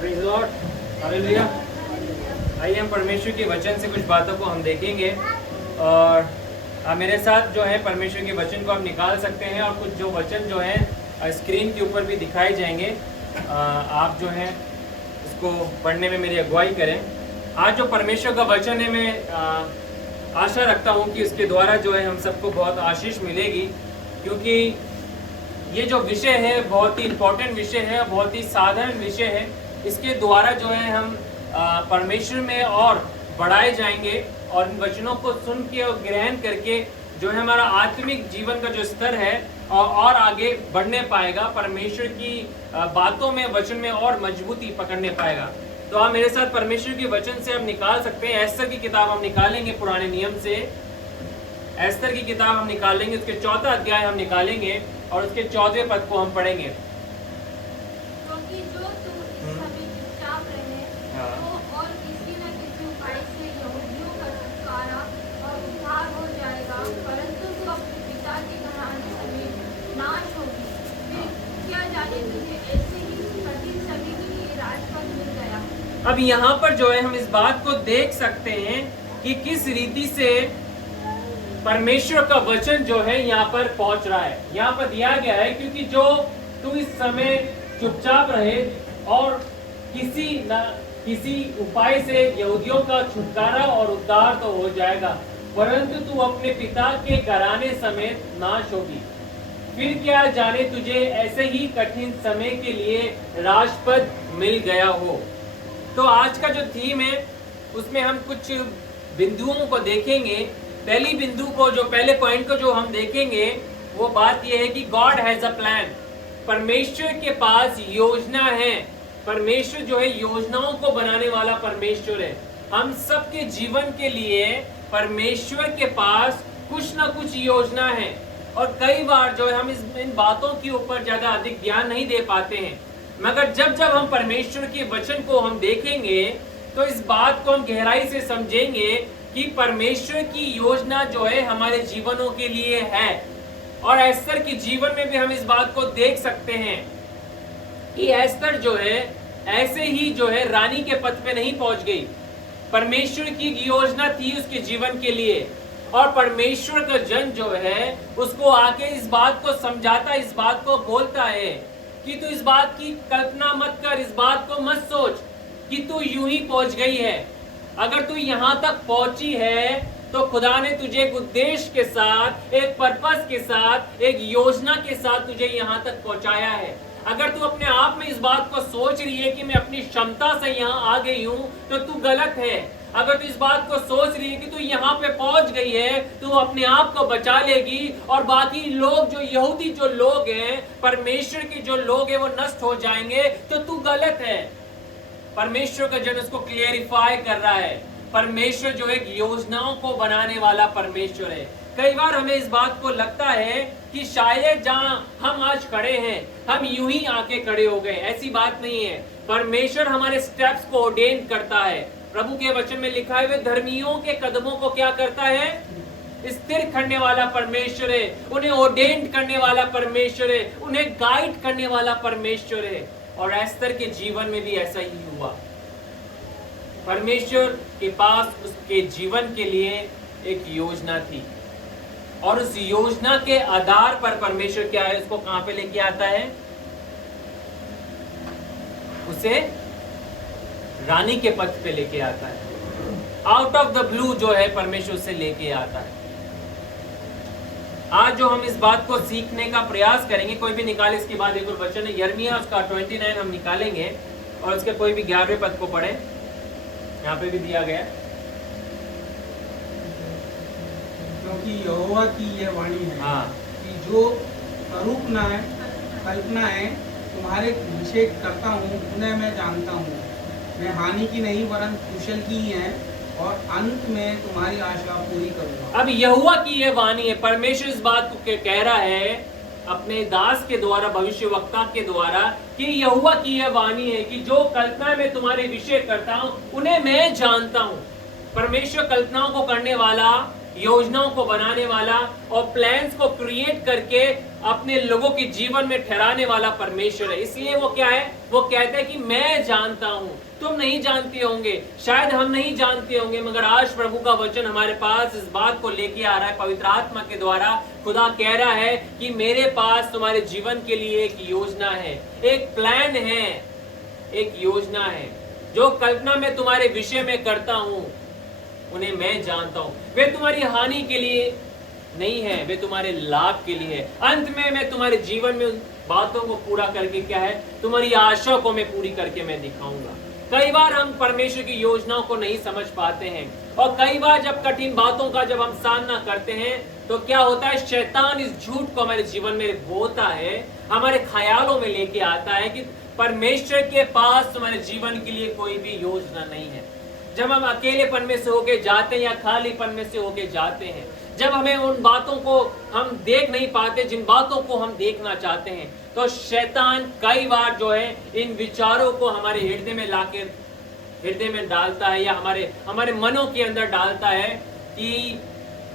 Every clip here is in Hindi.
Praise the Lord, hallelujah. आइए हम परमेश्वर के वचन से कुछ बातों को हम देखेंगे और मेरे साथ जो है परमेश्वर के वचन को आप निकाल सकते हैं और कुछ जो वचन जो है स्क्रीन के ऊपर भी दिखाए जाएंगे। आप जो है इसको पढ़ने में मेरी अगुवाई करें। आज जो परमेश्वर का वचन है, मैं आशा रखता हूँ कि इसके द्वारा जो है हम सबको बहुत आशीष मिलेगी, क्योंकि ये जो विषय है बहुत ही इम्पोर्टेंट विषय है, बहुत ही साधारण विषय है। इसके द्वारा जो है हम परमेश्वर में और बढ़ाए जाएंगे और इन वचनों को सुन के और ग्रहण करके जो है हमारा आत्मिक जीवन का जो स्तर है और आगे बढ़ने पाएगा, परमेश्वर की बातों में, वचन में और मजबूती पकड़ने पाएगा। तो आप मेरे साथ परमेश्वर के वचन से हम निकाल सकते हैं। एस्तर की किताब हम निकालेंगे पुराने नियम से। एस्तर की किताब हम निकालेंगे, उसके 4वां अध्याय हम निकालेंगे और उसके 14वें पद को हम पढ़ेंगे। क्योंकि जो तू इस समय चुपचाप रहे, तो और किसी न किसी उपाय से यहूदियों का छुटकारा और उद्धार हो जाएगा, परंतु तू अपने पिता के घराने समेत नाश होगी। फिर क्या जाने तुझे ऐसे ही कठिन समय के लिए राजपद मिल गया। अब यहाँ पर जो है हम इस बात को देख सकते हैं कि किस रीति से परमेश्वर का वचन जो है यहाँ पर पहुंच रहा है। यहाँ पर दिया गया है, क्योंकि जो तू इस समय चुपचाप रहे और किसी उपाय से यहूदियों का छुटकारा और उद्धार तो हो जाएगा, परंतु तू अपने पिता के घराने समेत नाश होगी। फिर क्या जाने तुझे ऐसे ही कठिन समय के लिए राजपद मिल गया हो। तो आज का जो थीम है उसमें हम कुछ बिंदुओं को देखेंगे। पहली बिंदु को, जो पहले पॉइंट को जो हम देखेंगे, वो बात यह है कि गॉड हैज अ प्लान। परमेश्वर के पास योजना है। परमेश्वर जो है योजनाओं को बनाने वाला परमेश्वर है। हम सबके जीवन के लिए परमेश्वर के पास कुछ ना कुछ योजना है, और कई बार जो है हम इन बातों के ऊपर ज्यादा अधिक ध्यान नहीं दे पाते हैं। मगर जब जब हम परमेश्वर के वचन को हम देखेंगे तो इस बात को हम गहराई से समझेंगे कि परमेश्वर की योजना जो है हमारे जीवनों के लिए है। और एस्तर के जीवन में भी हम इस बात को देख सकते हैं कि एस्तर जो है ऐसे ही जो है रानी के पद पे नहीं पहुंच गई। परमेश्वर की योजना थी उसके जीवन के लिए, और परमेश्वर का जन जो है उसको आके इस बात को समझाता, इस बात को बोलता है कि तू इस बात की कल्पना मत कर, इस बात को मत सोच कि तू यूं ही पहुंच गई है। अगर तू यहां तक पहुंची है तो खुदा ने तुझे एक उद्देश्य के साथ, एक पर्पस के साथ, एक योजना के साथ तुझे यहां तक पहुंचाया है। अगर तू अपने आप में इस बात को सोच रही है कि मैं अपनी क्षमता से यहां आ गई हूं, तो तू गलत है। अगर तू इस बात को सोच रही है कि तू यहाँ पे पहुंच गई है, तू अपने आप को बचा लेगी और बाकी लोग, जो यहूदी जो लोग हैं, परमेश्वर के जो लोग हैं, वो नष्ट हो जाएंगे, तो तू गलत है। परमेश्वर का जन उसको क्लियरिफाई कर रहा है। परमेश्वर जो एक योजनाओं को बनाने वाला परमेश्वर है। कई बार हमें इस बात को लगता है कि शायद जहां हम आज खड़े हैं हम यूं ही आके खड़े हो गए। ऐसी बात नहीं है। परमेश्वर हमारे स्टेप्स को ऑर्डेन करता है। प्रभु के वचन में लिखा है, वे धर्मियों के कदमों को क्या करता है? स्थिर करने वाला परमेश्वर है। उन्हें ऑर्डेन करने वाला परमेश्वर है। उन्हें गाइड करने वाला परमेश्वर है। और एस्तर के जीवन में भी ऐसा ही हुआ। परमेश्वर के पास उसके जीवन के लिए एक योजना थी, और उस योजना के आधार पर परमेश्वर क्या है, उसको कहां पे लेके आता है? उसे रानी के पद पे लेके आता है। आउट ऑफ द ब्लू जो है परमेश्वर से लेके आता है। आज जो हम इस बात को सीखने का प्रयास करेंगे, कोई भी निकाले, इसके बाद एक और वचन है यिर्मयाह, उसका 29 हम निकालेंगे और उसके कोई भी 11वें पद को पढ़े। यहाँ पे भी दिया गया, क्योंकि यहोवा की यह वाणी है कि जो कल्पनाएं तुम्हारे विषय करता हूँ उन्हें मैं जानता हूँ। मैं हानि की नहीं वरन कुशल की ही है, और अंत में तुम्हारी आशा पूरी करूंगा। अब यहोवा की यह वाणी है। परमेश्वर इस बात को कह रहा है अपने दास के द्वारा, भविष्यवक्ता के द्वारा, कि यहोवा की यह वाणी है कि जो कल्पना में तुम्हारे विषय करता हूं उन्हें मैं जानता हूं। परमेश्वर कल्पनाओं को करने वाला, योजनाओं को बनाने वाला और प्लान्स को क्रिएट करके अपने लोगों के जीवन में ठहराने वाला परमेश्वर है। इसलिए वो क्या है, वो कहते हैं कि मैं जानता हूं, तुम नहीं जानते होंगे, शायद हम नहीं जानते होंगे, मगर आज प्रभु का वचन हमारे पास इस बात को लेके आ रहा है पवित्र आत्मा के द्वारा। खुदा कह रहा है कि मेरे पास तुम्हारे जीवन के लिए एक योजना है, एक प्लान है, एक योजना है। जो कल्पना मैं तुम्हारे विषय में करता हूं उन्हें मैं जानता हूं। वे तुम्हारी हानि के लिए नहीं है, वे तुम्हारे लाभ के लिए है। अंत में मैं तुम्हारे जीवन में उन बातों को पूरा करके क्या है, तुम्हारी आशा को मैं पूरी करके मैं दिखाऊंगा। कई बार हम परमेश्वर की योजनाओं को नहीं समझ पाते हैं, और कई बार जब कठिन बातों का जब हम सामना करते हैं तो क्या होता है, शैतान इस झूठ को हमारे जीवन में बोता है, हमारे ख्यालों में लेके आता है कि परमेश्वर के पास तुम्हारे जीवन के लिए कोई भी योजना नहीं है। जब हम अकेलेपन में से होके जाते हैं या खालीपन में से होके जाते हैं, जब हमें उन बातों को हम देख नहीं पाते जिन बातों को हम देखना चाहते हैं, तो शैतान कई बार जो है इन विचारों को हमारे हृदय में लाके हृदय में डालता है, या हमारे मनों के अंदर डालता है कि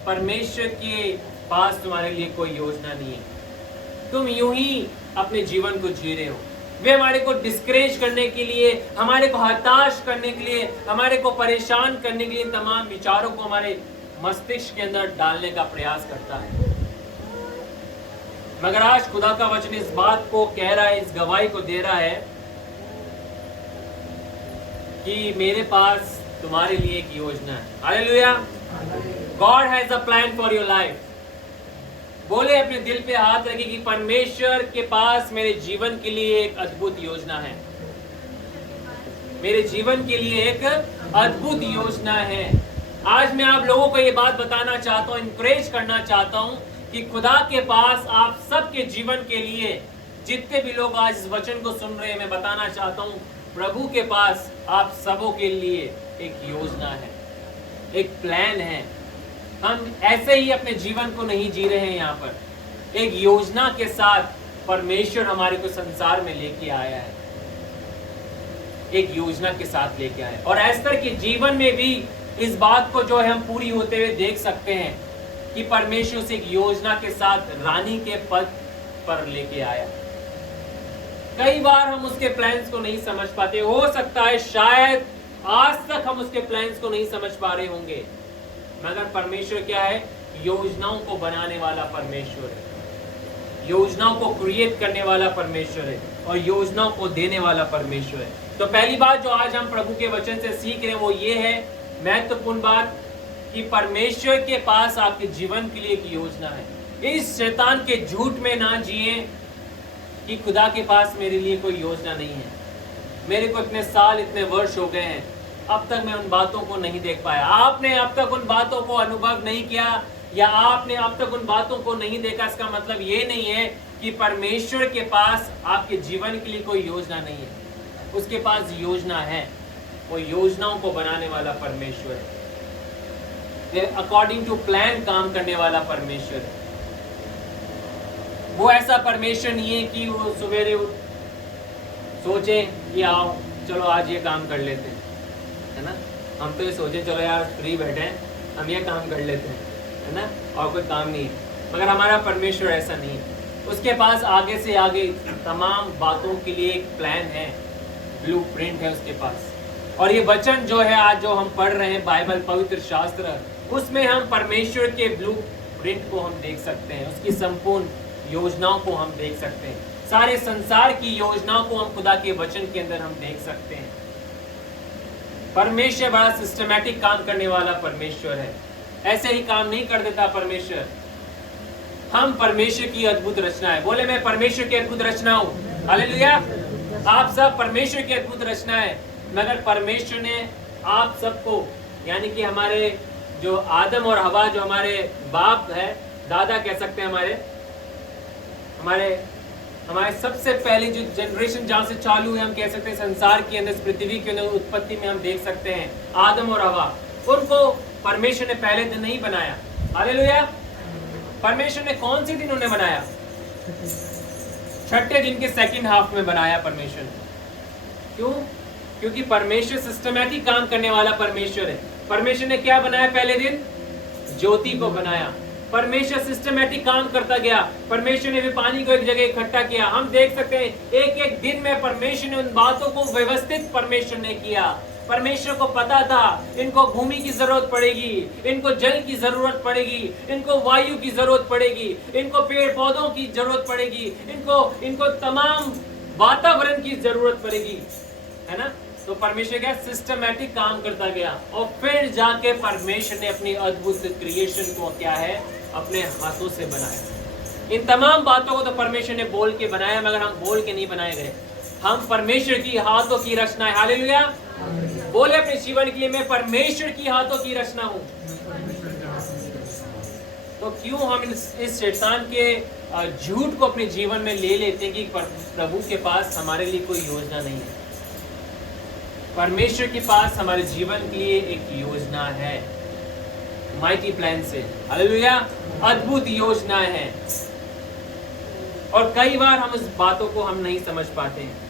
परमेश्वर के पास तुम्हारे लिए कोई योजना नहीं है, तुम यूं ही अपने जीवन को जी रहे हो। वे हमारे को डिस्करेज करने के लिए, हमारे को हताश करने के लिए, हमारे को परेशान करने के लिए तमाम विचारों को हमारे मस्तिष्क के अंदर डालने का प्रयास करता है। मगर आज खुदा का वचन इस बात को कह रहा है, इस गवाही को दे रहा है कि मेरे पास तुम्हारे लिए एक योजना है। Hallelujah. God has a plan for your life. बोले अपने दिल पे हाथ रखिए कि परमेश्वर के पास मेरे जीवन के लिए एक अद्भुत योजना है, मेरे जीवन के लिए एक अद्भुत योजना है। आज मैं आप लोगों को ये बात बताना चाहता हूँ, इंकरेज करना चाहता हूँ कि खुदा के पास आप सबके जीवन के लिए, जितने भी लोग आज इस वचन को सुन रहे हैं, मैं बताना चाहता हूँ प्रभु के पास आप सबों के लिए एक योजना है, एक प्लान है। हम ऐसे ही अपने जीवन को नहीं जी रहे हैं। यहाँ पर एक योजना के साथ परमेश्वर हमारे को संसार में लेके आया है, एक योजना के साथ लेके आया है। और एस्तर के जीवन में भी इस बात को जो है हम पूरी होते हुए देख सकते हैं कि परमेश्वर से एक योजना के साथ रानी के पद पर लेके आया। कई बार हम उसके प्लान्स को नहीं समझ पाते, हो सकता है शायद आज तक हम उसके प्लान्स को नहीं समझ पा रहे होंगे, मगर परमेश्वर क्या है, योजनाओं को बनाने वाला परमेश्वर है, योजनाओं को क्रिएट करने वाला परमेश्वर है, और योजनाओं को देने वाला परमेश्वर है। तो पहली बात जो आज हम प्रभु के वचन से सीख रहे हैं वो ये है, महत्वपूर्ण बात, कि परमेश्वर के पास आपके जीवन के लिए एक योजना है। इस शैतान के झूठ में ना जिए कि खुदा के पास मेरे लिए कोई योजना नहीं है, मेरे को इतने साल इतने वर्ष हो गए हैं, अब तक मैं उन बातों को नहीं देख पाया। आपने अब तक उन बातों को अनुभव नहीं किया, या आपने अब तक उन बातों को नहीं देखा, इसका मतलब ये नहीं है कि परमेश्वर के पास आपके जीवन के लिए कोई योजना नहीं है। उसके पास योजना है, वो योजनाओं को बनाने वाला परमेश्वर है, अकॉर्डिंग टू प्लान काम करने वाला परमेश्वर है। वो ऐसा परमेश्वर नहीं है कि वो सवेरे सोचे कि आओ चलो आज ये काम कर लेते हैं, है ना। हम तो ये सोचे चलो यार फ्री बैठे हैं, हम ये काम कर लेते हैं, है ना, और कोई काम नहीं है। मगर हमारा परमेश्वर ऐसा नहीं है। उसके पास आगे से आगे तमाम बातों के लिए एक प्लान है, ब्लूप्रिंट है उसके पास। और ये वचन जो है आज जो हम पढ़ रहे हैं, बाइबल पवित्र शास्त्र, उसमें हम परमेश्वर के ब्लूप्रिंट को हम देख सकते हैं, उसकी संपूर्ण योजनाओं को हम देख सकते हैं, सारे संसार की योजनाओं को हम खुदा के वचन के अंदर हम देख सकते हैं। परमेश्वर बड़ा सिस्टमैटिक काम करने वाला परमेश्वर है, ऐसे ही काम नहीं कर देता परमेश्वर। हम परमेश्वर की अद्भुत रचना है। बोले मैं परमेश्वर की अद्भुत रचना हूँ। हालेलुया। आप सब परमेश्वर की अद्भुत रचना है। मगर परमेश्वर ने आप सबको, यानी कि हमारे जो आदम और हवा, जो हमारे बाप है, दादा कह सकते हैं, हमारे सबसे पहली जो जनरेशन जहाँ से चालू है, हम कह सकते हैं संसार के अंदर, पृथ्वी के अंदर उत्पत्ति में हम देख सकते हैं आदम और हवा, उनको परमेश्वर ने पहले दिन नहीं बनाया। हालेलुया। परमेश्वर ने कौन से दिन उन्हें बनाया? छठे दिन के सेकंड हाफ में बनाया परमेश्वर ने। क्यों? क्योंकि परमेश्वर सिस्टमैटिक काम करने वाला परमेश्वर है। परमेश्वर ने क्या बनाया? पहले दिन ज्योति को बनाया, परमेश्वर सिस्टमैटिक काम करता गया। परमेश्वर ने भी पानी को एक जगह इकट्ठा किया। हम देख सकते हैं एक एक दिन में परमेश्वर ने उन बातों को व्यवस्थित परमेश्वर ने किया। परमेश्वर को पता था इनको भूमि की जरूरत पड़ेगी, इनको जल की जरूरत पड़ेगी, इनको वायु की जरूरत पड़ेगी, इनको पेड़ पौधों की जरूरत पड़ेगी, इनको तमाम वातावरण की जरूरत पड़ेगी, है ना। तो परमेश्वर क्या सिस्टमैटिक काम करता गया और फिर जाके परमेश्वर ने अपनी अद्भुत क्रिएशन को क्या है अपने हाथों से बनाया। इन तमाम बातों को तो परमेश्वर ने बोल के बनाया, मगर हम बोल के नहीं बनाए गए। हम परमेश्वर की हाथों की रचना है। हालेलुया। बोले अपने जीवन के लिए मैं परमेश्वर की हाथों की रचना हूं। तो क्यों हम इस शैतान के झूठ को अपने जीवन में ले लेते हैं कि प्रभु के पास हमारे लिए कोई योजना नहीं है। परमेश्वर के पास हमारे जीवन के लिए एक योजना है, माइटी प्लान से। हालेलुया। अद्भुत योजना है और कई बार हम उस बातों को हम नहीं समझ पाते हैं।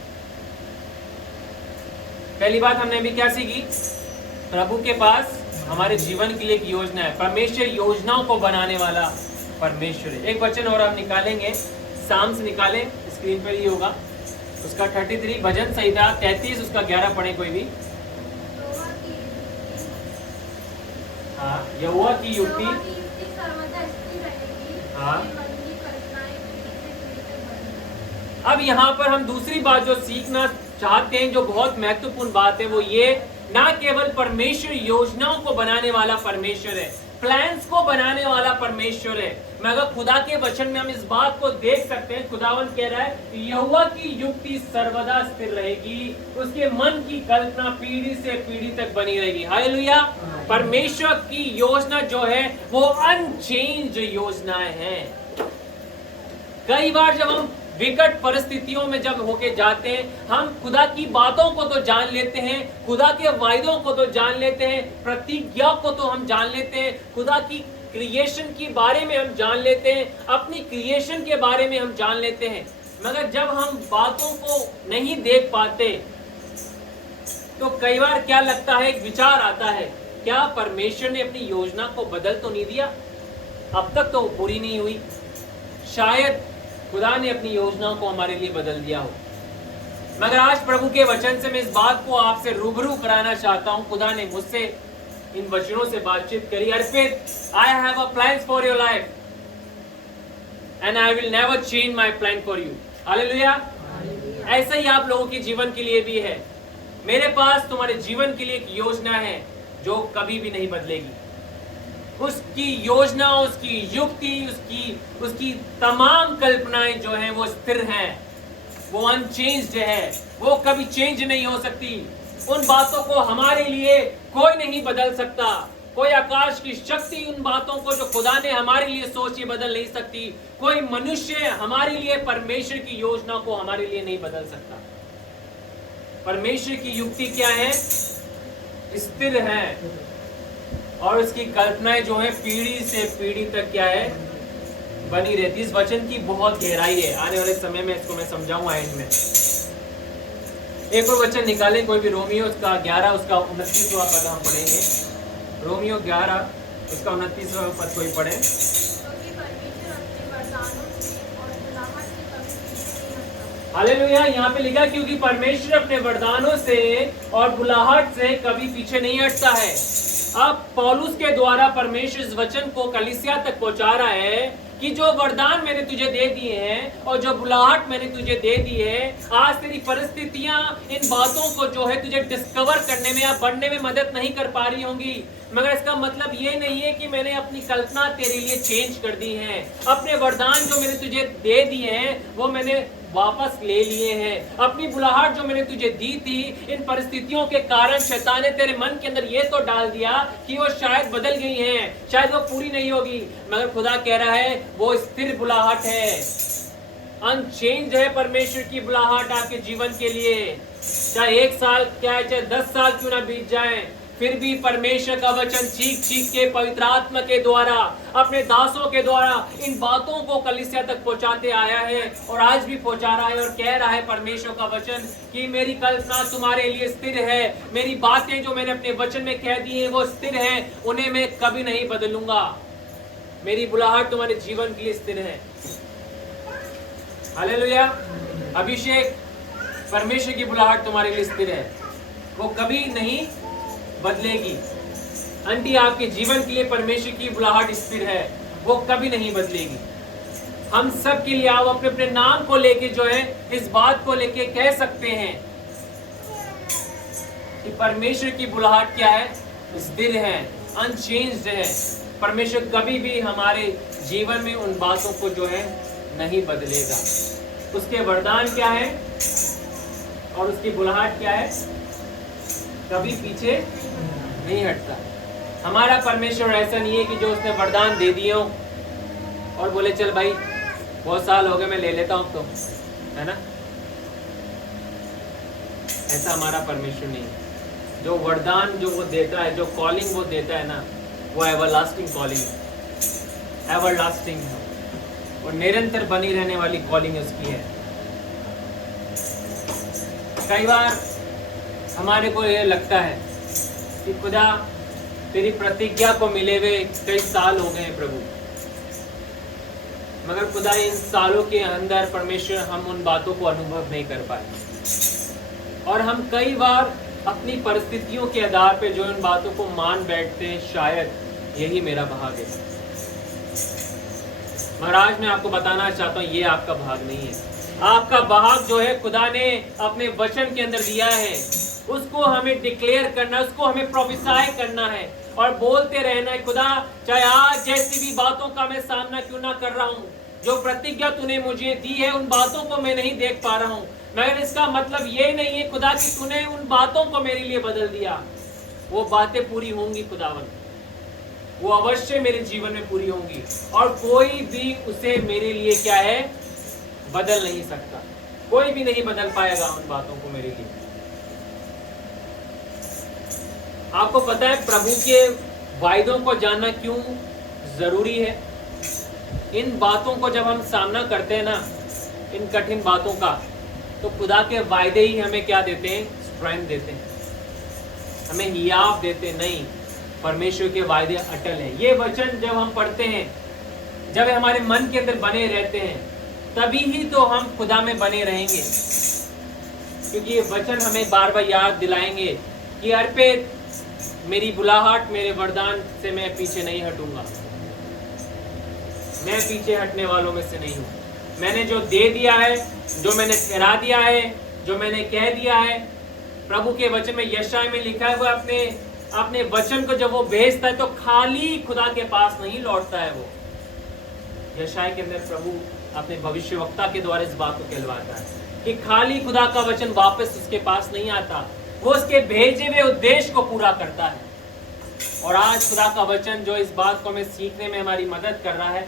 पहली बात हमने अभी क्या सीखी, प्रभु के पास हमारे जीवन के लिए एक योजना है। परमेश्वर योजनाओं को बनाने वाला परमेश्वर है। एक वचन और हम निकालेंगे, साम्स निकालें, स्क्रीन पर ही होगा उसका 33, भजन संहिता 33 उसका 11 पढ़े कोई भी। हाँ, यहोवा की युक्ति सर्वदा स्थिर रहेगी। हाँ। मन की कल्पनाएं पीढ़ी से पीढ़ी तक बढ़ेंगी। अब यहाँ पर हम दूसरी बात जो सीखना चाहते हैं, जो बहुत महत्वपूर्ण बात है, वो ये ना केवल परमेश्वर योजनाओं को बनाने वाला परमेश्वर है, प्लान्स को बनाने वाला परमेश्वर है, मगर खुदा के वचन में हम इस बात को देख सकते हैं। खुदावन कह रहा है यहोवा की युक्ति सर्वदा स्थिर रहेगी, उसके मन की कल्पना पीढ़ी से पीढ़ी तक बनी रहेगी। हालेलुया। परमेश्वर की योजना जो है वो अनचेंज योजनाएं हैं। कई बार जब हम विकट परिस्थितियों में जब होके जाते हैं, हम खुदा की बातों को तो जान लेते हैं, खुदा के वायदों को तो जान लेते हैं, प्रतिज्ञा को तो हम जान लेते हैं, खुदा की क्रिएशन के बारे में हम जान लेते हैं, अपनी क्रिएशन के बारे में हम जान लेते हैं, मगर जब हम बातों को नहीं देख पाते तो कई बार क्या लगता है, एक विचार आता है, क्या परमेश्वर ने अपनी योजना को बदल तो नहीं दिया? अब तक तो पूरी नहीं हुई। शायद खुदा ने अपनी योजनाओं को हमारे लिए बदल दिया हो। मगर आज प्रभु के वचन से मैं इस बात को आपसे रूबरू कराना चाहता हूं। खुदा ने मुझसे इन वचनों से बातचीत करी। Arpit, I have a plan for your life and I will never change my plan for you. Hallelujah. ऐसा ही आप लोगों के जीवन के लिए भी है। मेरे पास तुम्हारे जीवन के लिए एक योजना है जो कभी भी नहीं बदलेगी। उसकी योजना, उसकी युक्ति, उसकी तमाम कल्पनाएं जो हैं वो स्थिर हैं, वो अनचेंज्ड है, वो कभी चेंज नहीं हो सकती। उन बातों को हमारे लिए कोई नहीं बदल सकता। कोई आकाश की शक्ति उन बातों को जो खुदा ने हमारे लिए सोची बदल नहीं सकती। कोई मनुष्य हमारे लिए परमेश्वर की योजना को हमारे लिए नहीं बदल सकता। परमेश्वर की युक्ति क्या है? स्थिर है और उसकी कल्पनाएं जो है पीढ़ी से पीढ़ी तक क्या है बनी रहती। इस वचन की बहुत गहराई है। आने वाले समय में इसको मैं समझाऊंगा एंड में। एक और वचन निकालें कोई भी, रोमियो उसका 11 उसका 29वां पद हम पढ़ेंगे। रोमियो 11 उसका 29वां पद कोई पढ़े। हालेलुया। यहाँ पे लिखा क्योंकि परमेश्वर अपने वरदानों से और बुलाहट से कभी पीछे नहीं हटता है। अब पौलुस के द्वारा परमेश्वर इस वचन को कलीसिया तक पहुंचा रहा है कि जो वरदान मैंने तुझे दे दिए हैं और जो बुलाहट मैंने तुझे दे दी है, आज तेरी परिस्थितियां इन बातों को जो है तुझे डिस्कवर करने में या बढ़ने में मदद नहीं कर पा रही होंगी, मगर इसका मतलब ये नहीं है कि मैंने अपनी कल्पना तेरे लिए चेंज कर दी है। अपने वरदान जो मैंने तुझे दे दिए हैं वो मैंने वापस ले लिए हैं। अपनी बुलाहट जो मैंने तुझे दी थी, इन परिस्थितियों के कारण शैतान ने तेरे मन के अंदर ये तो डाल दिया कि वो शायद बदल गई हैं, शायद वो पूरी नहीं होगी, मगर खुदा कह रहा है वो स्थिर बुलाहट है, अनचेंज है। परमेश्वर की बुलाहट आपके जीवन के लिए, चाहे 1 साल क्या है, चाहे 10 साल क्यों ना बीत जाए, फिर भी परमेश्वर का वचन चीख के पवित्र आत्मा के द्वारा, अपने दासों के द्वारा इन बातों को कलीसिया तक पहुंचाते आया है और आज भी पहुंचा रहा है और कह रहा है परमेश्वर का वचन कि मेरी कल्पना तुम्हारे लिए स्थिर है, मेरी बातें जो मैंने अपने वचन में कह दी है वो स्थिर है, उन्हें मैं कभी नहीं बदलूंगा। मेरी बुलाहट तुम्हारे जीवन के लिए स्थिर है। हालेलुया। अभिषेक, परमेश्वर की बुलाहट तुम्हारे लिए स्थिर है, वो कभी नहीं बदलेगी। आंटी, आपके जीवन के लिए परमेश्वर की बुलाहट स्थिर है, वो कभी नहीं बदलेगी। हम सब के लिए आप अपने अपने नाम को लेके जो है इस बात को लेके कह सकते हैं कि परमेश्वर की बुलाहट क्या है? स्थिर है, अनचेंज्ड है। परमेश्वर कभी भी हमारे जीवन में उन बातों को जो है नहीं बदलेगा। उसके वरदान क्या है और उसकी बुलाहट क्या है? कभी पीछे नहीं हटता। हमारा परमेश्वर ऐसा नहीं है कि जो उसने वरदान दे दिए हो और बोले चल भाई बहुत साल हो गए मैं ले लेता हूं, तो है ना, ऐसा हमारा परमेश्वर नहीं है। जो वरदान जो वो देता है, जो कॉलिंग वो देता है ना, वो एवरलास्टिंग कॉलिंग है, एवरलास्टिंग है, और निरंतर बनी रहने वाली कॉलिंग उसकी है। कई बार हमारे को ये लगता है कि खुदा तेरी प्रतिज्ञा को मिले हुए कई साल हो गए प्रभु, मगर खुदा इन सालों के अंदर परमेश्वर हम उन बातों को अनुभव नहीं कर पाए, और हम कई बार अपनी परिस्थितियों के आधार पे जो इन बातों को मान बैठते हैं, शायद यही मेरा भाग है। महाराज, मैं आपको बताना चाहता हूँ ये आपका भाग नहीं है। आपका भाग जो है खुदा ने अपने वचन के अंदर दिया है, उसको हमें डिक्लेयर करना, उसको हमें प्रोफेसाई करना है और बोलते रहना है। खुदा, चाहे आज जैसी भी बातों का मैं सामना क्यों ना कर रहा हूँ, जो प्रतिज्ञा तूने मुझे दी है उन बातों को मैं नहीं देख पा रहा हूँ, मगर इसका मतलब ये नहीं है खुदा कि तूने उन बातों को मेरे लिए बदल दिया। वो बातें पूरी होंगी खुदावन, वो अवश्य मेरे जीवन में पूरी होंगी, और कोई भी उसे मेरे लिए क्या है बदल नहीं सकता। कोई भी नहीं बदल पाएगा उन बातों को मेरे लिए। आपको पता है प्रभु के वायदों को जानना क्यों जरूरी है? इन बातों को जब हम सामना करते हैं ना, इन कठिन बातों का, तो खुदा के वायदे ही हमें क्या देते हैं? स्ट्रेंथ देते हैं, हमें हियाव देते हैं। नहीं, परमेश्वर के वायदे अटल हैं। ये वचन जब हम पढ़ते हैं, जब हमारे मन के अंदर बने रहते हैं, तभी ही तो हम खुदा में बने रहेंगे, क्योंकि ये वचन हमें बार बार याद दिलाएंगे कि अर्पित, मेरी बुलाहट, मेरे वरदान से मैं पीछे नहीं हटूंगा। मैं पीछे हटने वालों में से नहीं हूं। मैंने जो दे दिया है, जो मैंने ठहरा दिया है, जो मैंने कह दिया है, प्रभु के वचन में यशाया में लिखा है, वो अपने वचन को जब वो भेजता है तो खाली खुदा के पास नहीं लौटता है। वो यशाया के अंदर प्रभु अपने भविष्यवक्ता के द्वारा इस बात को कहलवाता है कि खाली खुदा का वचन वापस उसके पास नहीं आता, वो उसके भेजे हुए उद्देश्य को पूरा करता है। और आज खुदा का वचन जो इस बात को हमें सीखने में हमारी मदद कर रहा है,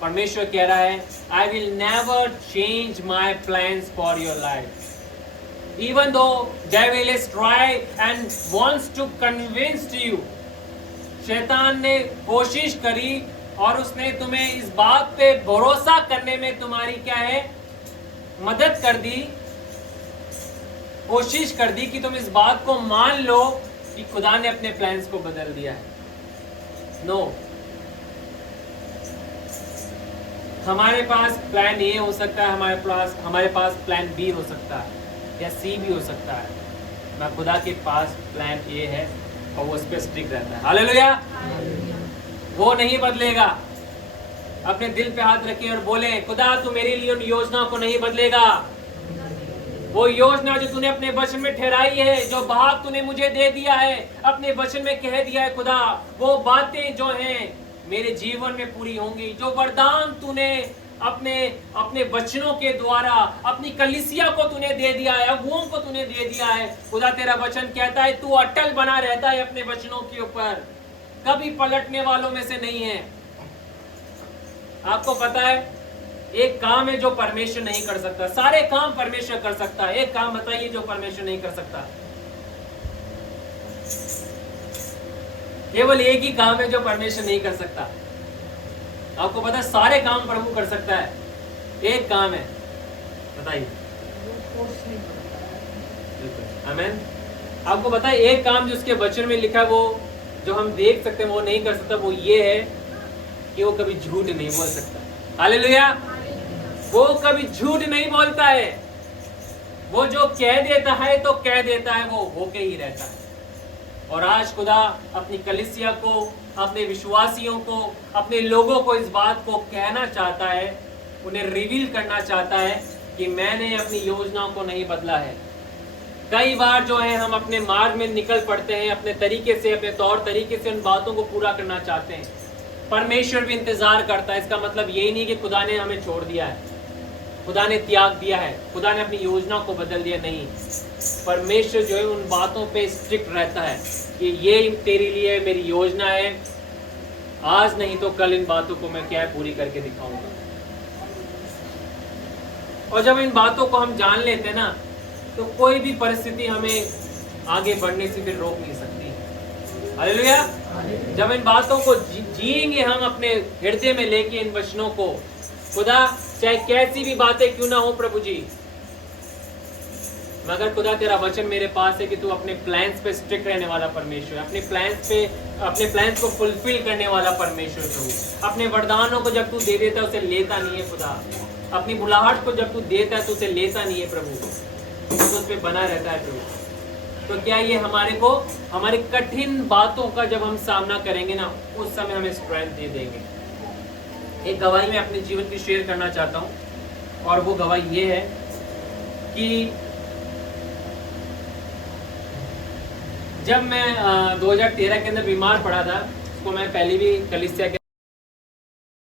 परमेश्वर कह रहा है, आई will never change my plans for your life. Even though devil is try and wants to convince you, शैतान ने कोशिश करी और उसने तुम्हें इस बात पे भरोसा करने में तुम्हारी क्या है मदद कर दी, कोशिश कर दी कि तुम इस बात को मान लो कि खुदा ने अपने प्लान्स को बदल दिया है। नो, हमारे पास प्लान ए हो सकता है, हमारे पास प्लान बी हो सकता है, या सी भी हो सकता है, मैं खुदा के पास प्लान ए है और वो उस पर स्टिक रहता है। हालेलुया। वो नहीं बदलेगा। अपने दिल पे हाथ रखें और बोले, खुदा तू मेरे लिए उन योजनाओं को नहीं बदलेगा। वो योजना जो तूने अपने वचन में ठहराई है, जो भाग तूने मुझे दे दिया है, अपने वचन में कह दिया है खुदा, वो बातें जो हैं मेरे जीवन में पूरी होंगी। जो वरदान तूने अपने वचनों के द्वारा अपनी कलीसिया को तूने दे दिया है, अगुओं को तूने दे दिया है, खुदा तेरा वचन कहता है तू अटल बना रहता है अपने वचनों के ऊपर, कभी पलटने वालों में से नहीं है। आपको पता है एक काम है जो परमेश्वर नहीं कर सकता, सारे काम परमेश्वर कर सकता है। एक काम बताइए जो परमेश्वर नहीं कर सकता। केवल एक ही काम है जो परमेश्वर नहीं कर सकता। आपको पता है सारे काम प्रभु कर सकता है, एक काम है, बताइए। आमीन। आपको पता है एक काम जो उसके वचन में लिखा है, वो जो हम देख सकते हैं वो नहीं कर सकता, वो ये है कि वो कभी झूठ नहीं बोल सकता। हालेलुया। वो कभी झूठ नहीं बोलता है। वो जो कह देता है तो कह देता है, वो होके ही रहता है। और आज खुदा अपनी कलीसिया को, अपने विश्वासियों को, अपने लोगों को इस बात को कहना चाहता है, उन्हें रिवील करना चाहता है कि मैंने अपनी योजनाओं को नहीं बदला है। कई बार जो है हम अपने मार्ग में निकल पड़ते हैं, अपने तरीके से, अपने तौर तरीके से उन बातों को पूरा करना चाहते हैं। परमेश्वर भी इंतजार करता है। इसका मतलब यही नहीं कि खुदा ने हमें छोड़ दिया है, खुदा ने त्याग दिया है, खुदा ने अपनी योजना को बदल दिया, नहीं। परमेश्वर जो है उन बातों पे स्ट्रिक्ट रहता है कि ये तेरे लिए मेरी योजना है, आज नहीं तो कल इन बातों को मैं क्या है पूरी करके दिखाऊंगा। और जब इन बातों को हम जान लेते हैं ना, तो कोई भी परिस्थिति हमें आगे बढ़ने से फिर रोक नहीं सकती। हालेलुया। जब इन बातों को जिएंगे हम अपने हृदय में लेके इन वचनों को, खुदा चाहे कैसी भी बातें क्यों ना हो प्रभु जी, मगर खुदा तेरा वचन मेरे पास है कि तू अपने प्लान्स पे स्ट्रिक्ट रहने वाला परमेश्वर है, अपने प्लान्स को फुलफिल करने वाला परमेश्वर प्रभु। अपने वरदानों को जब तू दे देता है उसे लेता नहीं है खुदा। अपनी बुलाहट को जब तू देता है तो उसे लेता नहीं है प्रभु, तो उस पे बना रहता है प्रभु। तो क्या ये हमारी कठिन बातों का जब हम सामना करेंगे ना, उस समय हमें स्ट्रेंथ दे देंगे। एक गवाही मैं अपने जीवन की शेयर करना चाहता हूँ, और वो गवाही ये है कि जब मैं 2013 के अंदर बीमार पड़ा था, उसको मैं पहले भी कलीसिया के